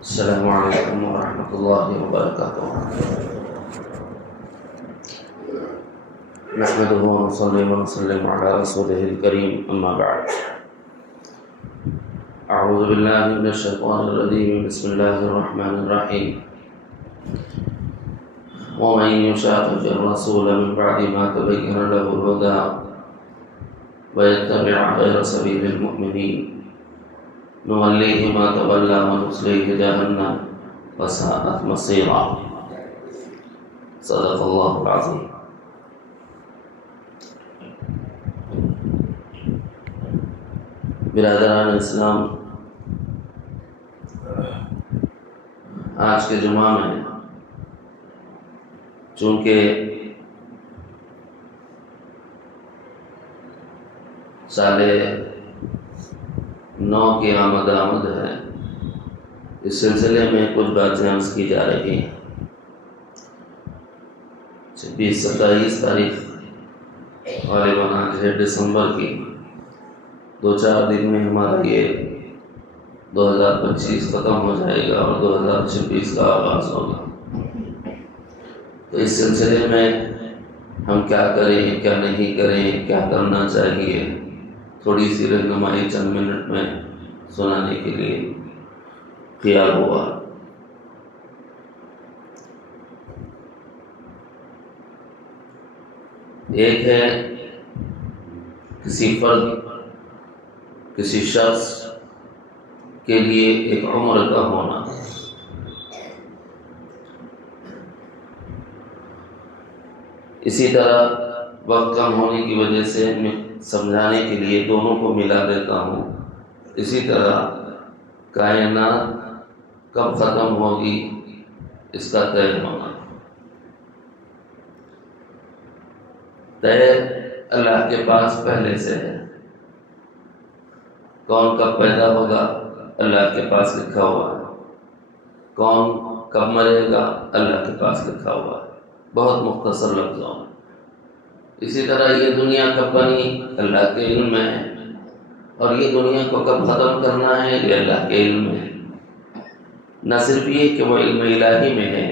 السلام علیکم ورحمۃ اللہ وبرکاتہ۔ نحمده ونصلي ونسلم على رسوله الكريم، اما بعد۔ اعوذ باللہ من الشیطان الرجیم، بسم اللہ الرحمن الرحیم۔ ومن يشاقق الرسول من بعد ما تبين له الهدى ويتبع غير سبيل المؤمنين نوليه ما تولى ونصليه جهنم وساءت مصيرا۔ صدق اللہ العظیم۔ برادران اسلام، آج کے جمعہ میں چونکہ سال 9 کی آمد ہے، اس سلسلے میں کچھ باتیں عرض کی جا رہی ہیں۔ 26-27 تاریخ غالباً آج ہے دسمبر کی، 2-4 دن میں ہمارا یہ 2025 ختم ہو جائے گا اور 2026 کا آغاز ہوگا۔ تو اس سلسلے میں ہم کیا کریں، کیا نہیں کریں، کیا کرنا چاہیے، تھوڑی سی رہنمائی چند منٹ میں سنانے کے لیے خیال ہوا۔ ایک ہے کسی فرد، کسی شخص کے لیے ایک عمر کا ہونا۔ اسی طرح وقت کم ہونے کی وجہ سے میں سمجھانے کے لیے دونوں کو ملا دیتا ہوں۔ اسی طرح کائنات کب ختم ہوگی اس کا طے ہونا۔ طے اللہ کے پاس پہلے سے ہے، کون کب پیدا ہوگا اللہ کے پاس لکھا ہوا ہے، کون کب مرے گا اللہ کے پاس لکھا ہوا ہے، بہت مختصر لفظوں میں۔ اسی طرح یہ دنیا کب بنی اللہ کے علم میں ہے، اور یہ دنیا کو کب ختم کرنا ہے یہ اللہ کے علم میں ہے۔ نہ صرف یہ کہ وہ علم الہی میں ہے،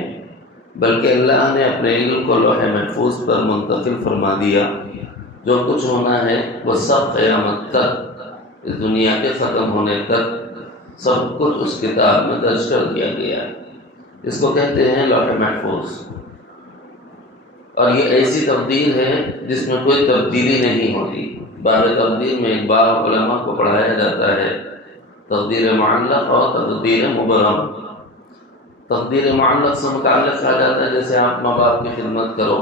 بلکہ اللہ نے اپنے علم کو لوح محفوظ پر منتقل فرما دیا۔ جو کچھ ہونا ہے وہ سب قیامت تک، اس دنیا کے ختم ہونے تک سب کچھ اس کتاب میں درج کر دیا گیا ہے۔ اس کو کہتے ہیں لوح محفوظ، اور یہ ایسی تبدیل ہے جس میں کوئی تبدیلی نہیں ہوتی۔ باب تبدیل میں ایک باب علماء کو پڑھایا جاتا ہے، تقدیر معلق اور تقدیر مبرم۔ تقدیر معلق سے متعلق کہا جاتا ہے جیسے آپ ماں باپ کی خدمت کرو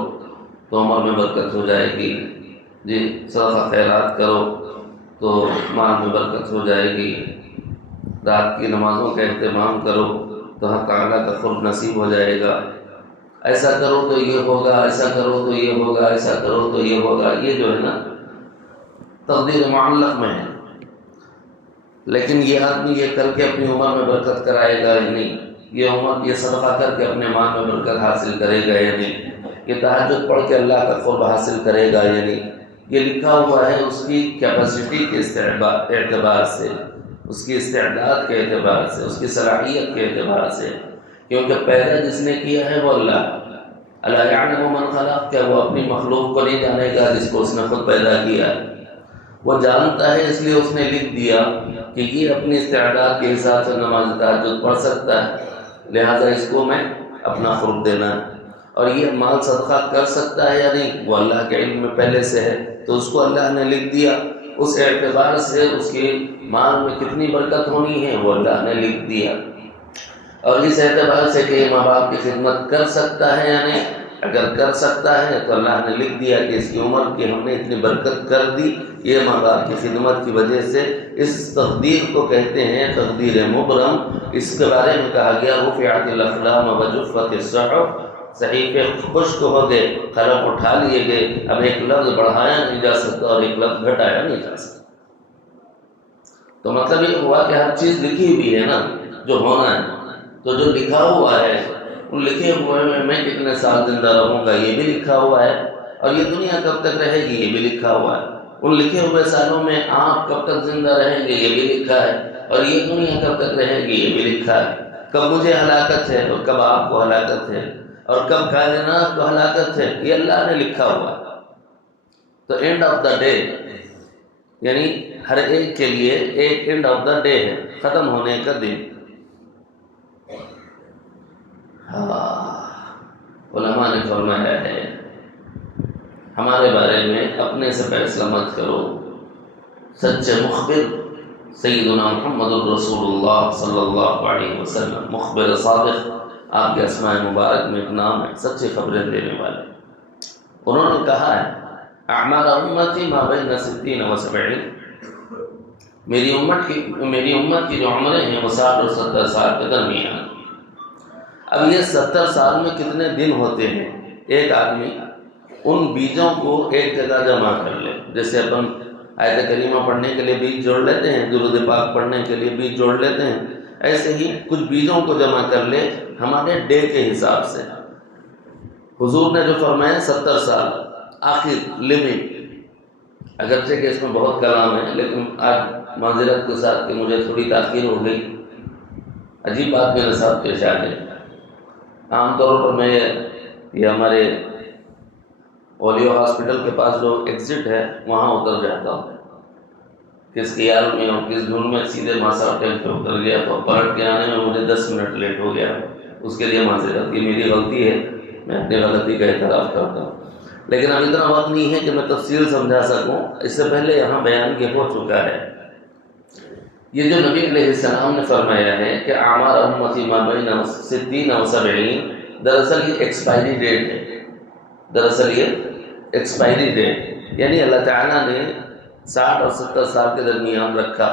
تو عمر میں برکت ہو جائے گی، جی صدقہ خیرات کرو تو مال میں برکت ہو جائے گی، رات کی نمازوں کا اہتمام کرو تو حق اعلیٰ کا قرب نصیب ہو جائے گا، ایسا کرو تو یہ ہوگا، ایسا کرو تو یہ ہوگا، ایسا کرو تو یہ ہوگا۔ یہ جو ہے نا تقدیر معلق میں ہے۔ لیکن یہ آدمی یہ کر کے اپنی عمر میں برکت کرائے گا یا نہیں، یہ صدقہ کر کے اپنے مال میں برکت حاصل کرے گا یا نہیں، یہ تہجد پڑھ کے اللہ کا قرب حاصل کرے گا یا نہیں، یہ لکھا ہوا ہے اس کی کیپیسٹی کے اعتبار سے، اس کی استعداد کے اعتبار سے، اس کی صلاحیت کے اعتبار سے، کیونکہ پیدا جس نے کیا ہے وہ اللہ۔ الا یعلم من خلق، کیا وہ اپنی مخلوق کو نہیں جانے گا جس کو اس نے خود پیدا کیا ہے؟ وہ جانتا ہے، اس لیے اس نے لکھ دیا کہ یہ اپنی استعداد کے حساب سے نماز تہجد پڑھ سکتا ہے، لہذا اس کو میں اپنا قرب دینا ہے۔ اور یہ مال صدقہ کر سکتا ہے یا نہیں وہ اللہ کے علم میں پہلے سے ہے، تو اس کو اللہ نے لکھ دیا۔ اس اعتبار سے اس کے مال میں کتنی برکت ہونی ہے وہ اللہ نے لکھ دیا۔ اور اس اعتبار سے کہ یہ ماں باپ کی خدمت کر سکتا ہے یا نہیں، اگر کر سکتا ہے تو اللہ نے لکھ دیا کہ اس کی عمر کی ہم نے اتنی برکت کر دی، یہ ماں باپ کی خدمت کی وجہ سے۔ اس تقدیر کو کہتے ہیں تقدیر مبرم۔ اس کے بارے میں کہا گیا رفعت الاقلام وجفت الصحف، صحیفے خشک ہو گئے، قلم اٹھا لیے گئے، اب ایک لفظ بڑھایا نہیں جا سکتا اور ایک لفظ گھٹایا نہیں جا سکتا۔ تو مطلب یہ ہوا کہ ہر چیز لکھی ہوئی ہے نا جو ہونا ہے، تو جو لکھا ہوا ہے ان لکھے ہوئے میں کتنے سال زندہ رہوں گا یہ بھی لکھا ہوا ہے، اور یہ دنیا کب تک رہے گی یہ بھی لکھا ہوا ہے۔ ان لکھے ہوئے سالوں میں آپ کب تک زندہ رہیں گے یہ بھی لکھا ہے، اور یہ دنیا کب تک رہے گی یہ بھی لکھا ہے۔ کب مجھے ہلاکت ہے اور کب آپ کو ہلاکت ہے اور کب کائنات کو ہلاکت ہے، یہ اللہ نے لکھا ہوا ہے۔ تو اینڈ آف دا ڈے یعنی ہر ایک کے لیے ایک اینڈ آف دا ڈے ہے، ختم ہونے کا دن۔ علماء نے فرمایا ہے ہمارے بارے میں اپنے سے فیصلہ مت کرو، سچے مخبر سیدنا محمد الرسول اللہ صلی اللہ علیہ وسلم، مخبر صادق، آپ کے اسماء مبارک میں ایک نام ہے، سچی خبریں دینے والے۔ انہوں نے کہا ہے اعمار امتی ما بین 60 و 70، میری امت کی جو عمریں ہیں وہ 60 اور 70 سال کے درمیان۔ اب یہ 70 سال میں کتنے دن ہوتے ہیں؟ ایک آدمی ان بیجوں کو ایک جگہ جمع کر لے، جیسے اپن آیت کریمہ پڑھنے کے لیے بیج جوڑ لیتے ہیں، درود پاک پڑھنے کے لیے بیج جوڑ لیتے ہیں، ایسے ہی کچھ بیجوں کو جمع کر لے ہمارے ڈے کے حساب سے۔ حضور نے جو فرمایا 70 سال آخر لمٹ، اگرچہ کہ اس میں بہت کلام ہے، لیکن آج معذرت کے ساتھ کہ مجھے تھوڑی تاخیر ہو گئی، عجیب بات میرے ساتھ پیش آ گئی۔ عام طور پر میں یہ ہمارے اولیو ہاسپٹل کے پاس جو ایگزٹ ہے وہاں اتر جاتا ہوں، کس خیال میں اور کس دھن میں سیدھے ماسا ہوٹل پہ اتر گیا تو پلٹ کے آنے میں مجھے 10 منٹ لیٹ ہو گیا، اس کے لیے معذرت، یہ میری غلطی ہے، میں اپنی غلطی کا اعتراف کرتا ہوں۔ لیکن اب اتنا وقت نہیں ہے کہ میں تفصیل سمجھا سکوں، اس سے پہلے یہاں بیان یہ ہو چکا ہے۔ یہ جو نبی علیہ السلام نے فرمایا ہے کہ اعمار امتی ما بین 60 و 70، دراصل یہ ایکسپائری ڈیٹ ہے، دراصل یہ ایکسپائری ڈیٹ، یعنی اللہ تعالیٰ نے 60 اور 70 سال کے درمیان رکھا،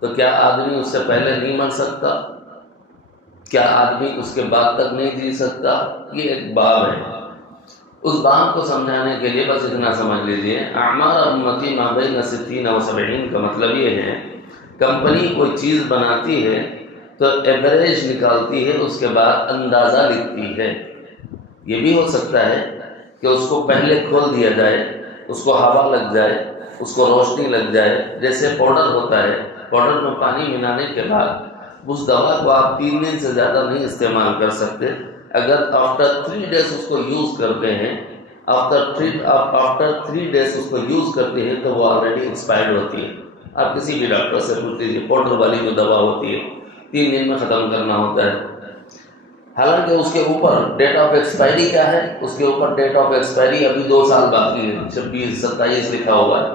تو کیا آدمی اس سے پہلے نہیں مر سکتا؟ کیا آدمی اس کے بعد تک نہیں جی سکتا؟ یہ ایک باب ہے، اس باب کو سمجھانے کے لیے بس اتنا سمجھ لیجئے، اعمار امتی ما بین 60 و 70 کا مطلب یہ ہے کمپنی کوئی چیز بناتی ہے تو ایوریج نکالتی ہے، اس کے بعد اندازہ لکھتی ہے۔ یہ بھی ہو سکتا ہے کہ اس کو پہلے کھول دیا جائے، اس کو ہوا لگ جائے، اس کو روشنی لگ جائے، جیسے پاؤڈر ہوتا ہے، پاؤڈر میں پانی ملانے کے بعد اس دوا کو آپ 3 دن سے زیادہ نہیں استعمال کر سکتے۔ اگر آفٹر 3 ڈیز اس کو یوز کرتے ہیں، آفٹر 3 ڈیز اس کو یوز کرتے ہیں تو وہ آلریڈی ایکسپائرڈ ہوتی ہے۔ آپ کسی بھی ڈاکٹر سے پوچھ لیجیے، پاؤڈر والی جو دوا ہوتی ہے 3 دن میں ختم کرنا ہوتا ہے، حالانکہ اس کے اوپر ڈیٹ آف ایکسپائری کیا ہے؟ اس کے اوپر ڈیٹ آف ایکسپائری ابھی 2 سال باقی ہے، 26 27 لکھا ہوا ہے،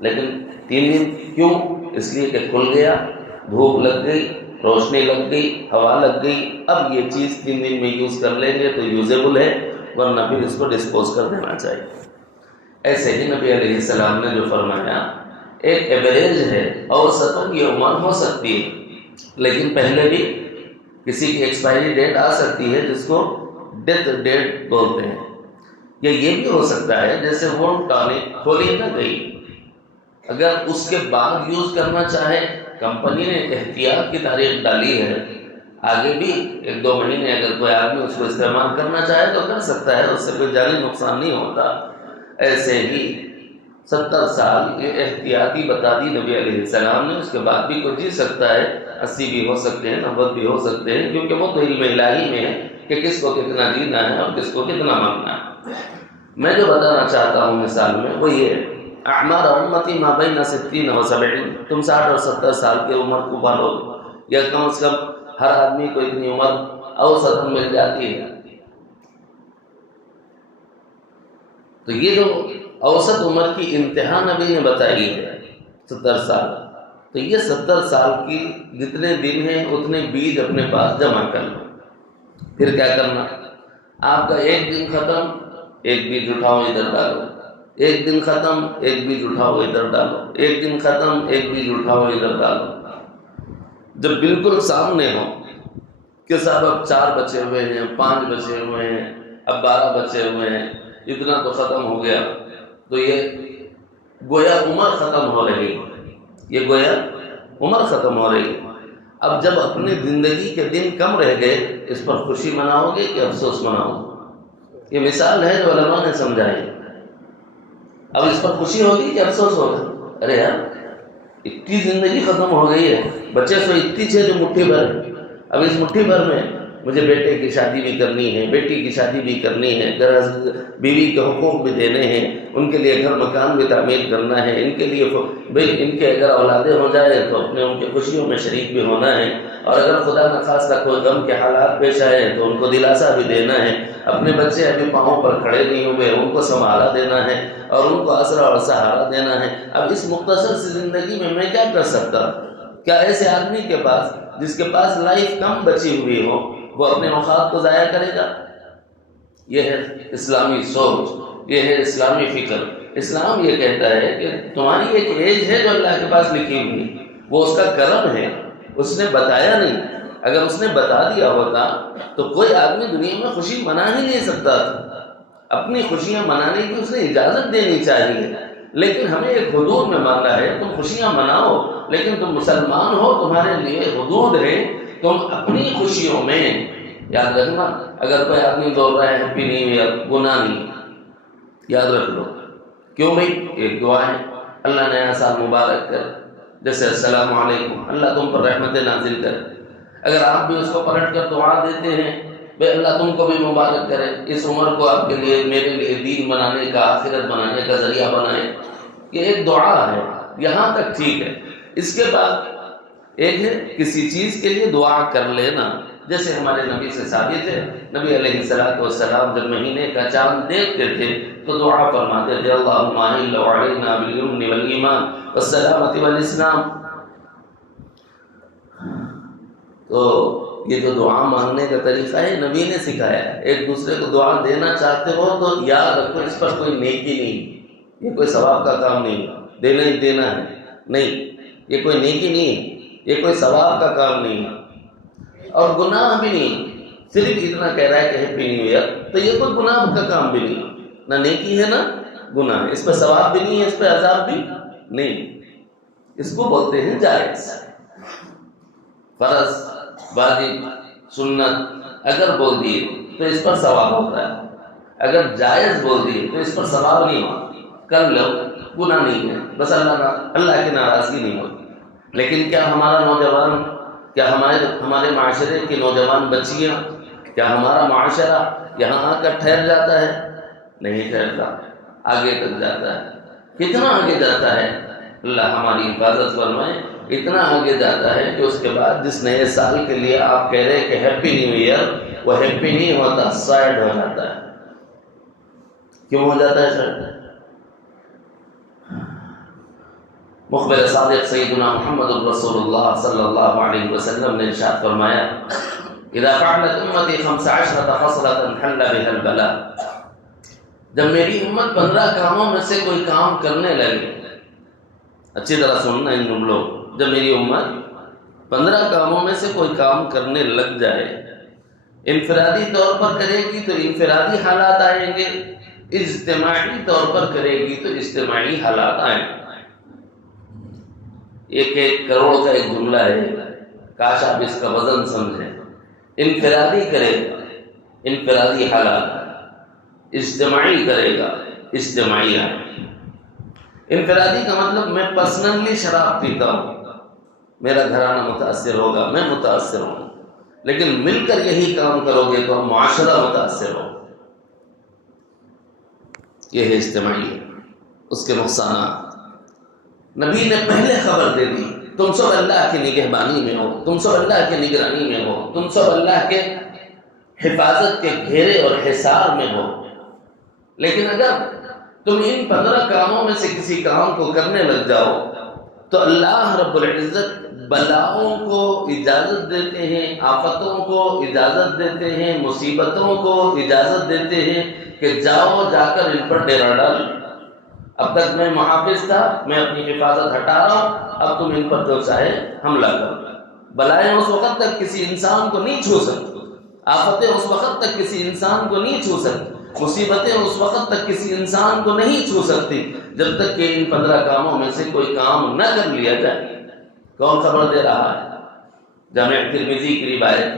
لیکن 3 دن کیوں؟ اس لیے کہ کھل گیا، دھوپ لگ گئی، روشنی لگ گئی، ہوا لگ گئی، اب یہ چیز 3 دن میں یوز کر لیں گے تو یوزیبل ہے، ورنہ پھر اس کو ڈسپوز کر دینا چاہیے۔ ایسے ہی نبی علیہ السلام نے جو فرمایا ایک ایوریج ہے، اوسطوں کی عمر ہو سکتی ہے، لیکن پہلے بھی کسی کی ایکسپائری ڈیٹ آ سکتی ہے جس کو ڈیتھ ڈیٹ بولتے ہیں، یا یہ بھی ہو سکتا ہے جیسے وہ ٹانک کھولی نہ گئی، اگر اس کے بعد یوز کرنا چاہے، کمپنی نے احتیاط کی تاریخ ڈالی ہے، آگے بھی 1-2 مہینے اگر کوئی آدمی اس کو استعمال کرنا چاہے تو کر سکتا ہے، اس سے کوئی جانی نقصان نہیں ہوتا۔ ایسے ہی 70 سال یہ احتیاطی بتا دی نبی علیہ السلام نے، اس کے بعد بھی کوئی جی سکتا ہے، 80 بھی ہو سکتے ہیں، 90 بھی ہو سکتے ہیں، کیونکہ وہ تو علم الہی میں ہے کہ کس کو کتنا جینا ہے اور کس کو کتنا مرنا ہے۔ میں جو بتانا چاہتا ہوں مثال میں وہ یہ ہے، اعمار امتی ما بین 60 و 70، تم 60 اور 70 سال کی عمر کو پالو گے، یا کم از کم ہر آدمی کو اتنی عمر اوسطاً مل جاتی ہے، تو یہ جو اوسط عمر کی انتہا نبی نے بتائی ہے 70 سال، تو یہ 70 سال کی جتنے دن ہیں اتنے بیج اپنے پاس جمع کر لو۔ پھر کیا کرنا؟ آپ کا ایک دن ختم، ایک بیج اٹھاؤ ادھر ڈالو، ایک دن ختم، ایک بیج اٹھاؤ ادھر ڈالو، ایک دن ختم، ایک بیج اٹھاؤ ادھر ڈالو۔ جب بالکل سامنے ہو کہ صاحب اب 4 بچے ہوئے ہیں، 5 بچے ہوئے ہیں، اب 12 بچے ہوئے ہیں، اتنا تو ختم ہو گیا، تو یہ گویا عمر ختم ہو رہی ہے، یہ گویا عمر ختم ہو رہی ہے۔ اب جب اپنی زندگی کے دن کم رہ گئے، اس پر خوشی مناؤ گے کہ افسوس مناؤ گے؟ یہ مثال ہے جو علماء نے سمجھائی۔ اب اس پر خوشی ہوگی کہ افسوس ہوگا؟ ارے یار اتنی زندگی ختم ہو گئی ہے، بچے سو اتنی چھ جو مٹھی بھر، اب اس مٹھی بھر میں مجھے بیٹے کی شادی بھی کرنی ہے، بیٹی کی شادی بھی کرنی ہے، بیوی کے حقوق بھی دینے ہیں، ان کے لیے گھر مکان بھی تعمیر کرنا ہے، ان کے لیے ان کے اگر اولادیں ہو جائے تو اپنے ان کی خوشیوں میں شریک بھی ہونا ہے، اور اگر خدا نخواستہ کوئی غم کے حالات پیش آئے تو ان کو دلاسا بھی دینا ہے، اپنے بچے ابھی پاؤں پر کھڑے نہیں ہوئے ان کو سنبھالا دینا ہے اور ان کو آسرا اور سہارا دینا ہے۔ اب اس مختصر سی زندگی میں کیا کر سکتا؟ کیا ایسے آدمی کے پاس جس کے پاس لائف کم بچی ہوئی ہو وہ اپنے اوقات کو ضائع کرے گا؟ یہ ہے اسلامی سوچ، یہ ہے اسلامی فکر۔ اسلام یہ کہتا ہے کہ تمہاری ایک ایج ہے جو اللہ کے پاس لکھی ہوئی، وہ اس کا کرم ہے، اس نے بتایا نہیں۔ اگر اس نے بتا دیا ہوتا تو کوئی آدمی دنیا میں خوشی منا ہی نہیں سکتا تھا۔ اپنی خوشیاں منانے کی اس نے اجازت دینی چاہیے، لیکن ہمیں ایک حدود میں ماننا ہے۔ تم خوشیاں مناؤ، لیکن تم مسلمان ہو، تمہارے لیے حدود ہے۔ تم اپنی خوشیوں میں یاد رکھنا، اگر کوئی آدمی بول رہا ہے ہیپی نیو ایئر، گناہ نہیں، یاد رکھ لو۔ کیوں بھائی؟ ایک دعا ہے، اللہ نیا سال مبارک کر، جیسے السلام علیکم، اللہ تم پر رحمت نازل کر۔ اگر آپ بھی اس کو پلٹ کر دعا دیتے ہیں، بھائی اللہ تم کو بھی مبارک کرے، اس عمر کو آپ کے لیے میرے لیے دین بنانے کا، آخرت بنانے کا ذریعہ بنائے، یہ ایک دعا ہے، یہاں تک ٹھیک ہے۔ اس کے بعد ایک ہے کسی چیز کے لیے دعا کر لینا، جیسے ہمارے نبی سے ثابت ہے، نبی علیہ السلام جب مہینے کا چاند دیکھتے تھے تو دعا فرماتے تھے، اللہم اہل علینا بالیمن والایمان والسلامۃ والاسلام۔ تو یہ جو دعا مانگنے کا طریقہ ہے نبی نے سکھایا ہے۔ ایک دوسرے کو دعا دینا چاہتے ہو تو یاد رکھو اس پر کوئی نیکی نہیں، یہ کوئی ثواب کا کام نہیں، دینا ہی دینا ہے، نہیں، یہ کوئی نیکی نہیں، یہ کوئی ثواب کا کام نہیں اور گناہ بھی نہیں۔ صرف اتنا کہہ رہا ہے کہ ہیپی نیو ایئر، تو یہ کوئی گناہ کا کام بھی نہیں، نہ نیکی ہے نہ گناہ ہے، اس پہ ثواب بھی نہیں ہے، اس پہ عذاب بھی نہیں، اس کو بولتے ہیں جائز۔ فرض، واجب، سنت اگر بول دیے تو اس پر ثواب ہوتا ہے، اگر جائز بول دیے تو اس پر ثواب نہیں ہوتا، کر لو گناہ نہیں ہے، بس اللہ کی ناراضگی نہیں ہوتی۔ لیکن کیا ہمارا نوجوان، کیا ہمارے معاشرے کی نوجوان بچیاں، کیا ہمارا معاشرہ یہاں آ کر ٹھہر جاتا ہے؟ نہیں ٹھہرتا، آگے تک جاتا ہے۔ کتنا آگے جاتا ہے؟ اللہ ہماری حفاظت فرمائے۔ اتنا آگے جاتا ہے کہ اس کے بعد جس نئے سال کے لیے آپ کہہ رہے کہ ہیپی نیو ایئر، وہ ہیپی نہیں ہوتا، سیڈ ہو جاتا ہے۔ کیوں ہو جاتا ہے سیڈ؟ مخبر صادق سیدنا محمد رسول اللہ صلی اللہ علیہ وسلم نے ارشاد فرمایا، اذا فعلت امتی 15 خصلۃ حل بها البلاء، جب میری امت 15 کاموں میں سے کوئی کام کرنے لگے، اچھی طرح سننا ان جملوں، جب میری امت 15 کاموں میں سے کوئی کام کرنے لگ جائے، انفرادی طور پر کرے گی تو انفرادی حالات آئیں گے، اجتماعی طور پر کرے گی تو اجتماعی حالات آئیں گے۔ ایک کروڑ کا ایک جملہ ہے، کاش آپ اس کا وزن سمجھیں۔ انفرادی کرے گا، انفرادی حالات، اجتماعی کرے گا، اجتماعی حالات۔ انفرادی کا مطلب میں پرسنلی شراب پیتا ہوں، میرا گھرانہ متاثر ہوگا، میں متاثر ہوں، لیکن مل کر یہی کام کرو گے تو معاشرہ متاثر ہوگا، یہ ہے اجتماعی، اس کے نقصانات۔ نبی نے پہلے خبر دے دی، تم سب اللہ کی نگہبانی میں ہو، تم سب اللہ کی نگرانی میں ہو، تم سب اللہ کے حفاظت کے گھیرے اور حصار میں ہو۔ لیکن اگر تم ان 15 کاموں میں سے کسی کام کو کرنے لگ جاؤ تو اللہ رب العزت بلاؤں کو اجازت دیتے ہیں، آفتوں کو اجازت دیتے ہیں، مصیبتوں کو اجازت دیتے ہیں کہ جاؤ، جا کر ان پر ڈیرا ڈال۔ اب تک میں محافظ تھا، میں اپنی حفاظت ہٹا رہا ہوں، اب تم ان پر جو چاہے حملہ کرو۔ بلائیں اس وقت تک کسی انسان کو نہیں چھو سکتی، آفتیں اس وقت تک کسی انسان کو نہیں چھو سکتی، مصیبتیں اس وقت تک کسی انسان کو نہیں چھو سکتی جب تک کہ ان 15 کاموں میں سے کوئی کام نہ کر لیا جائے۔ کون خبر دے رہا ہے؟ جامع ترمذی کی روایت،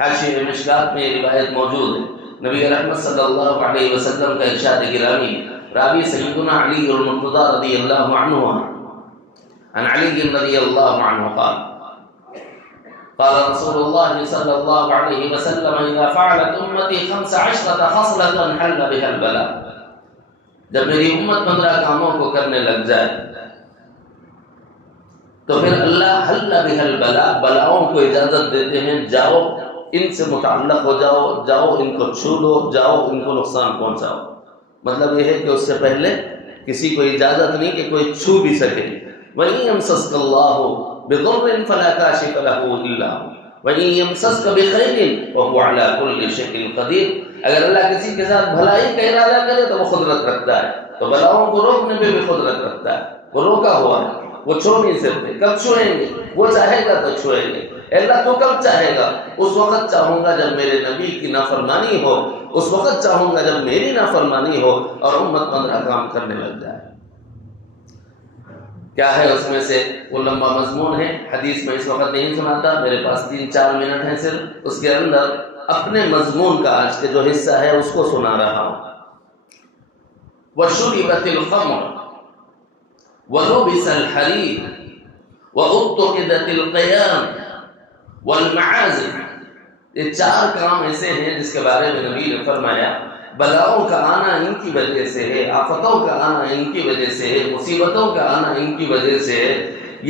حاشیہ مشکات میں یہ روایت موجود ہے۔ نبی رحمت صلی اللہ علیہ وسلم کا ارشاد گرامی، راوی سیدنا علی المرتضی رضی اللہ عنہ، عن علی رضی اللہ عنہ قال، قال رسول الله صلى الله عليه وسلم إذا فعلت أمتي 15 خصلة حل بها البلاء، جب میری امت 15 کاموں کو کرنے لگ جائے تو پھر اللہ حل بها البلاء، بلاؤں کو اجازت دیتے ہیں جاؤ ان سے متعلق ہو جاؤ، جاؤ ان کو چھو لو، جاؤ ان کو نقصان پہنچاؤ۔ مطلب یہ ہے کہ اس سے پہلے کسی کو اجازت نہیں کہ کوئی چھو بھی سکے۔ وَإِن يَمْسَسْكَ اللَّهُ بِضُرٍّ فَلَا كَاشِفَ لَهُ إِلَّا هُوَ وَإِن يَمْسَسْكَ بِخَيْرٍ وَهُوَ عَلَى كُلِّ شَيْءٍ قَدِيرٌ، اگر اللہ کسی کے ساتھ بھلائی کا ارادہ کرے تو وہ قدرت رکھتا ہے، تو بلاؤں کو روکنے پہ بھی قدرت رکھتا ہے۔ وہ روکا ہوا ہے، وہ چھوڑ نہیں سکتے۔ کب چھوڑیں گے؟ وہ چاہے گا تو چھوڑیں گے۔ اللہ تو کب چاہے گا؟ اس وقت چاہوں گا جب میرے نبی کی نافرمانی ہو، اس وقت چاہوں گا جب میری نافرمانی ہو اور امت 15 کام کرنے لگ جائے۔ کیا ہے اس میں سے؟ وہ لمبا مضمون ہے، حدیث میں اس وقت نہیں سناتا، میرے پاس 3-4 منٹ ہیں صرف، اس کے اندر اپنے مضمون کا آج کے جو حصہ ہے اس کو سنا رہا ہوں۔ وَشُرِبَتِ الْخَمْرُ وَلُبِسَ الْحَرِيرُ وَأُتُّخِذَتِ الْقِيَامُ وَالْمَعَازِمُ، یہ 4 کام ایسے ہیں جس کے بارے میں نبی نے فرمایا بلاؤں کا آنا ان کی وجہ سے ہے، آفتوں کا آنا ان کی وجہ سے ہے، مصیبتوں کا آنا ان کی وجہ سے ہے۔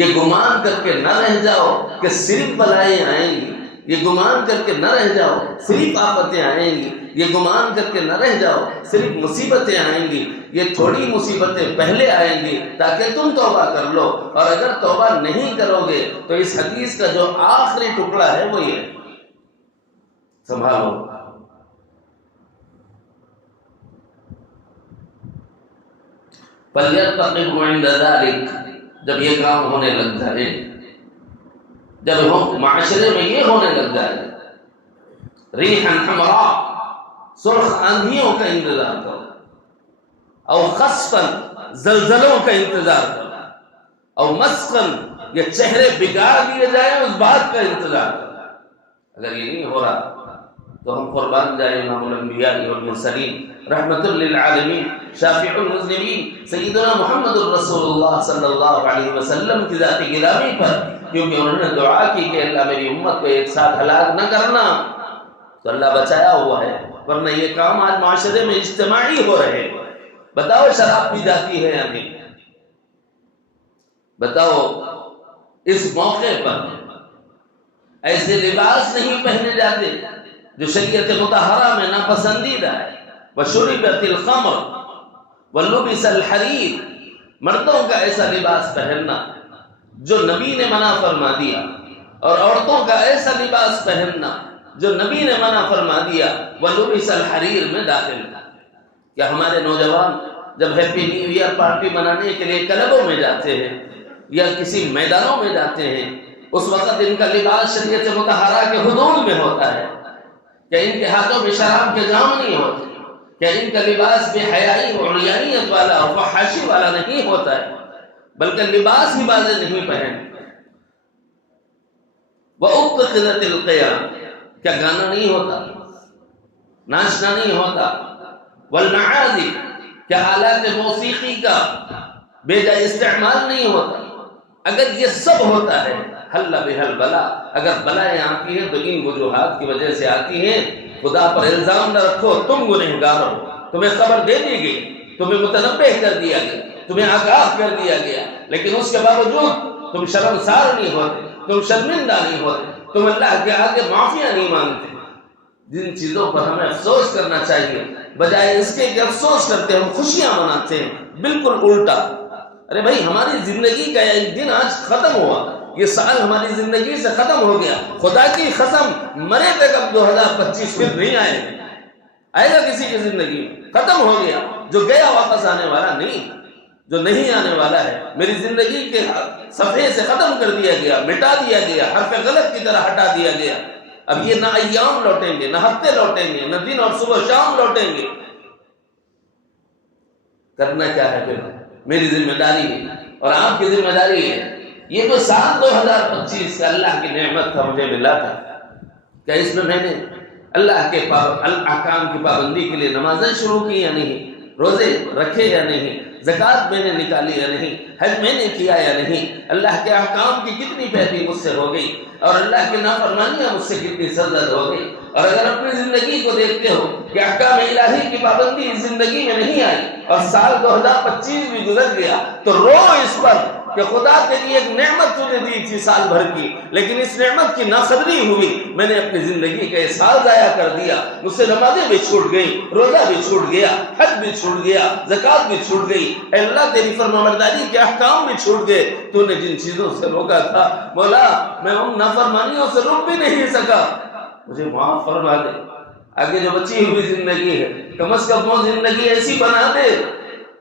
یہ گمان کر کے نہ رہ جاؤ کہ صرف بلائیں آئیں گی، یہ گمان کر کے نہ رہ جاؤ صرف آفتیں آئیں گی، یہ گمان کر کے نہ رہ جاؤ صرف مصیبتیں آئیں گی، یہ تھوڑی مصیبتیں پہلے آئیں گی تاکہ تم توبہ کر لو، اور اگر توبہ نہیں کرو گے تو اس حدیث کا جو آخری ٹکڑا ہے وہ یہ سنبھالو۔ فَلْيَرْتَقِبْ عِنْدَ ذَلِكَ، جب یہ کام ہونے لگ جائے، جب معاشرے میں یہ ہونے لگ جائے، ریحًا حمراء، سرخ آندھیوں کا انتظار کرو، او خسفاً، زلزلوں کا انتظار کرو، او مسخاً، یہ چہرے بگاڑ دیے جائیں اس بات کا انتظار کرو۔ اگر یہ نہیں ہو رہا تو ہم قربان جائیں امام الانبیاء والمرسلین رحمت للعالمین شافع المذنبین سیدنا محمد الرسول اللہ صلی اللہ علیہ وسلم کی ذات گرامی پر، کیونکہ انہوں نے دعا کی کہ اللہ میری امت کو ایک ساتھ ہلاک نہ کرنا، تو اللہ بچایا ہوا ہے، ورنہ یہ کام آج معاشرے میں اجتماعی ہو رہے۔ بتاؤ شراب پی جاتی ہے یا نہیں؟ بتاؤ اس موقع پر ایسے لباس نہیں پہنے جاتے جو شریعت مطہرہ میں ناپسندیدہ ہے۔ وَشُرِبَتِ الْخَمْرُ وَلُبِسَ الْحَرِيرُ، مردوں کا ایسا لباس پہننا جو نبی نے منع فرما دیا، اور عورتوں کا ایسا لباس پہننا جو نبی نے منع فرما دیا، وَلُبِسَ الْحَرِيرُ میں داخل۔ کیا ہمارے نوجوان جب ہیپی نیو ایئر پارٹی منانے کے لیے کلبوں میں جاتے ہیں یا کسی میدانوں میں جاتے ہیں، اس وقت ان کا لباس شریعت مطہرہ کے حدود میں ہوتا ہے؟ کیا ان کے ہاتھوں میں شراب کے جام نہیں ہوتے؟ کیا ان کا لباس بے حیائی اور عریانیت والا اور فحاشی والا نہیں ہوتا ہے؟ بلکہ لباس ہی واضح نہیں پہنتے۔ وَأُتَّخِذَتِ الْقِيَامُ، کیا گانا نہیں ہوتا، ناچنا نہیں ہوتا؟ وَالْمَعَازِفُ، کیا آلات موسیقی کا بے جا استعمال نہیں ہوتا؟ اگر یہ سب ہوتا ہے، حل بها البلاء، اگر بلائیں آتی ہیں تو ان وجوہات کی وجہ سے آتی ہیں۔ خدا پر الزام نہ رکھو تم گنہگار ہو، تمہیں خبر دے دی گئی، تمہیں متنبہ کر دیا گیا، تمہیں آگاہ کر دیا گیا، لیکن اس کے باوجود تم شرمسار نہیں ہوتے، تم شرمندہ نہیں ہوتے، تم اللہ کے آگے معافیاں نہیں مانگتے۔ جن چیزوں پر ہمیں افسوس کرنا چاہیے، بجائے اس کے کہ افسوس کرتے ہم خوشیاں مناتے ہیں، بالکل الٹا۔ ارے بھائی، ہماری زندگی کا ایک دن آج ختم ہوا، یہ سال ہماری زندگی سے ختم ہو گیا، خدا کی قسم مرے تک اب 2025 پھر نہیں آئے گا کسی کی زندگی میں، ختم ہو گیا، جو گیا واپس آنے والا نہیں، جو نہیں آنے والا ہے میری زندگی کے صفحے سے ختم کر دیا گیا، مٹا دیا گیا، حرف غلط کی طرح ہٹا دیا گیا۔ اب یہ نہ ایام لوٹیں گے، نہ ہفتے لوٹیں گے، نہ دن اور صبح شام لوٹیں گے۔ کرنا کیا ہے پھر؟ میری ذمہ داری ہے اور آپ کی ذمہ داری ہے۔ یہ تو سال 2025 کا اللہ کی نعمت تھا، مجھے ملا تھا، کیا اس میں میں نے اللہ کے احکام کی پابندی کے لیے نمازیں شروع کی یا نہیں، روزے رکھے یا نہیں، زکوٰۃ میں نے نکالی یا نہیں، حج میں نے کیا یا نہیں، اللہ کے احکام کی کتنی پیروی مجھ سے ہو گئی، اور اللہ کی نافرمانیاں مجھ سے کتنی سرزد ہو گئی۔ اور اگر اپنی زندگی کو دیکھتے ہو کہ احکام الہی کی پابندی اس زندگی میں نہیں آئی اور سال 2025 بھی گزر گیا، تو رو اس پر کہ خدا تیری ایک نعمت تو نے دی تھی سال بھر کی، لیکن اس نعمت کی ناقدری ہوئی، میں نے اپنی زندگی کا یہ سال ضائع کر دیا، مجھ سے نمازیں بھی چھوٹ گئی، روزہ بھی چھوٹ گیا، حج بھی چھوٹ گیا، زکوٰۃ بھی چھوٹ گئی، اے اللہ تیری فرمانبرداری کے احکام بھی چھوٹ گئے، تو نے جن چیزوں سے روکا تھا مولا میں ان نافرمانیوں سے رک بھی نہیں سکا، مجھے معاف فرما دے۔ آگے جو بچی ہوئی زندگی ہے کم از کم وہ زندگی ایسی بنا دے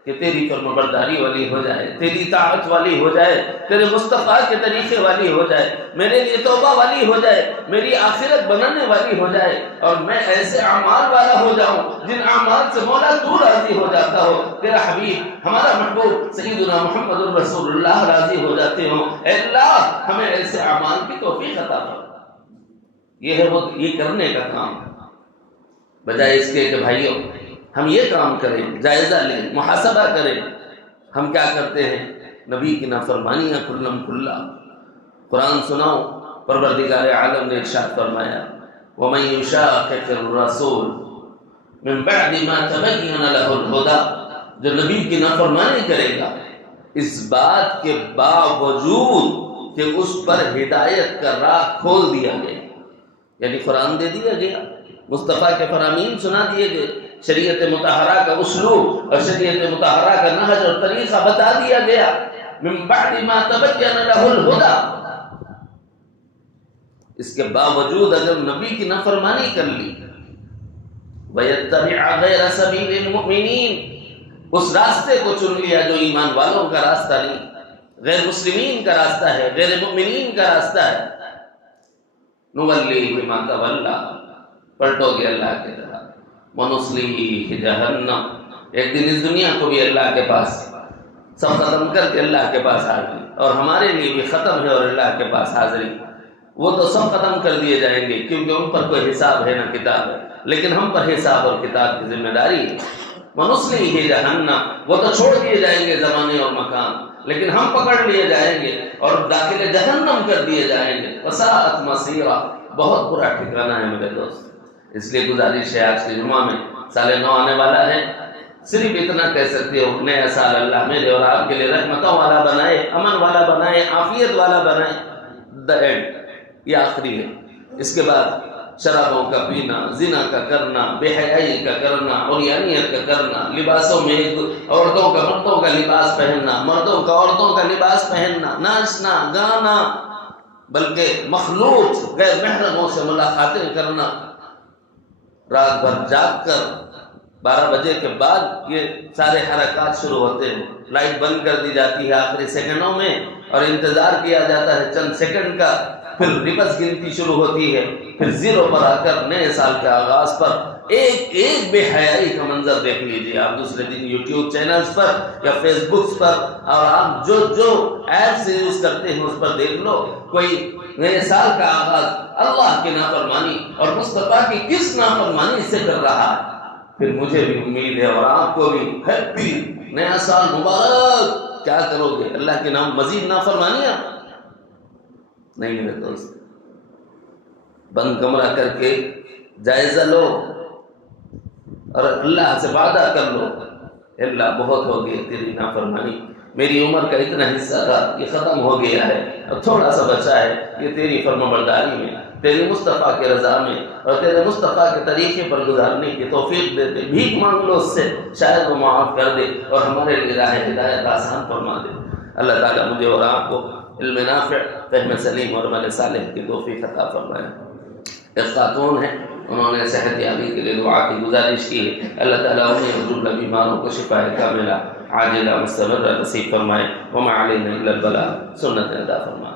کہ تیری فرمانبرداری والی ہو جائے، تیری طاعت والی ہو جائے، تیرے مصطفیٰ کے طریقے والی ہو جائے، میرے لیے توبہ والی ہو جائے، میری آخرت بنانے والی ہو جائے، اور میں ایسے اعمال والا ہو جاؤں جن اعمال سے مولا تو راضی ہو جاتا ہو، تیرا حبیب ہمارا محبوب سیدنا محمد الرسول اللہ راضی ہو جاتے ہوں۔ اے اللہ ہمیں ایسے اعمال کی توفیق عطا فرما۔ یہ ہے وہ یہ کرنے کا کام، بجائے اس کے کہ بھائیوں ہم یہ کام کریں، جائزہ لیں، محاسبہ کریں، ہم کیا کرتے ہیں؟ نبی کی نافرمانیاں کھلم کھلا۔ قرآن سناؤ، پروردگار عالم نے ارشاد فرمایا وَمَن يُشَاقِقِ الرَّسُولَ مِن بَعْدِ مَا تَبَيَّنَ لَهُ الْهُدَىٰ، جو نبی کی نافرمانی کرے گا اس بات کے باوجود کہ اس پر ہدایت کا راہ کھول دیا گیا، یعنی قرآن دے دیا گیا، مصطفیٰ کے فرامین سنا دیے گئے، شریعت مطہرہ کا اسلوب اور شریعت مطہرہ کا نہج اور طریقہ بتا دیا گیا، من بعد ما تبین لہ الہدی، اس کے باوجود اگر نبی کی نافرمانی کر لی، وَيَتَّبِعَ غَيْرَ سَبِيلِ الْمُؤْمِنِينَ، اس راستے کو چن لیا جو ایمان والوں کا راستہ نہیں، غیر مسلمین کا راستہ ہے، غیر مؤمنین کا راستہ ہے، نُوَلِّهِ مَا تَوَلَّىٰ، پلٹو گے اللہ کی طرح، وَنُصْلِهِ جَهَنَّمَ، ایک دن اس دنیا کو بھی اللہ کے پاس سب ختم کر کے اللہ کے پاس حاضری، اور ہمارے لیے بھی ختم ہے اور اللہ کے پاس حاضری، وہ تو سب ختم کر دیے جائیں گے کیونکہ ان پر کوئی حساب ہے نہ کتاب ہے، لیکن ہم پر حساب اور کتاب کی ذمہ داری ہے۔ وَنُصْلِهِ جَهَنَّمَ، وہ تو چھوڑ دیے جائیں گے زمانے اور مکان، لیکن ہم پکڑ لیے جائیں گے اور داخل جہنم کر دیے جائیں گے۔ وَسَاءَتْ مَصِيرًا، بہت برا ٹھکانہ ہے میرے دوست۔ اس لیے گزارش ہے آج کے جمعہ میں سال نو آنے والا ہے، صرف اتنا کہہ سکتے ہو نیا سال اللہ میرے اور آپ کے لیے رحمتوں والا بنائے، امن والا بنائے، عافیت والا بنائے۔ دا اینڈ، یہ آخری ہے۔ اس کے بعد شرابوں کا پینا، زنا کا کرنا، بے حیائی کا کرنا، عریانیت کا کرنا، لباسوں میں عورتوں کا مردوں کا لباس پہننا، مردوں کا عورتوں کا لباس پہننا، ناچنا گانا، بلکہ مخلوط غیر محرموں سے ملاقاتیں کرنا، رات بھر جاگ کر 12 بجے کے بعد یہ سارے حرکات شروع ہوتے ہیں، لائٹ بند کر دی جاتی ہے آخری سیکنڈوں میں اور انتظار کیا جاتا ہے چند سیکنڈ کا، پھر ریورس گنتی شروع ہوتی ہے، پھر زیرو پر آ کر نئے سال کے آغاز پر ایک بے حیائی کا منظر دیکھ لیجیے آپ دوسرے دن یوٹیوب چینلز پر یا فیس بکس پر، اور آپ جو ایپس یوز کرتے ہیں اس پر دیکھ لو، کوئی نئے سال کا آغاز اللہ کی نافرمانی اور مصطفیٰ کی کس نافرمانی سے کر رہا ہے۔ پھر مجھے بھی امید ہے اور آپ کو بھی ہیپی نیا سال مبارک۔ کیا کرو گے؟ اللہ کے نام مزید نافرمانیاں؟ نہیں میرے دوست، بند کمرہ کر کے جائزہ لو اور اللہ سے وعدہ کر لو، اللہ بہت ہو گئی تیری نافرمانی، میری عمر کا اتنا حصہ تھا یہ ختم ہو گیا ہے، اب تھوڑا سا بچا ہے، یہ تیری فرمانبرداری میں، تیری مصطفیٰ کے رضا میں اور تیرے مصطفیٰ کے طریقے پر گزارنے کی توفیق دے دے، بھیک مانگ لو اس سے، شاید وہ معاف کر دے اور ہمارے لیے راہ ہدایت آسان فرما دے۔ اللہ تعالیٰ مجھے اور آپ کو علم نافع، فہم سلیم اور عمل صالح کی توفیق عطا فرمائے۔ ایک خاتون ہے، انہوں نے صحت یابی کے لیے دعا کی گزارش کی ہے، اللہ تعالیٰ انہیں اور جملہ بیماروں کو شفا کاملہ عاجلہ مستمرہ نصیب فرمائے۔ وما علینا الا البلاغ، سنت ادا فرمائے۔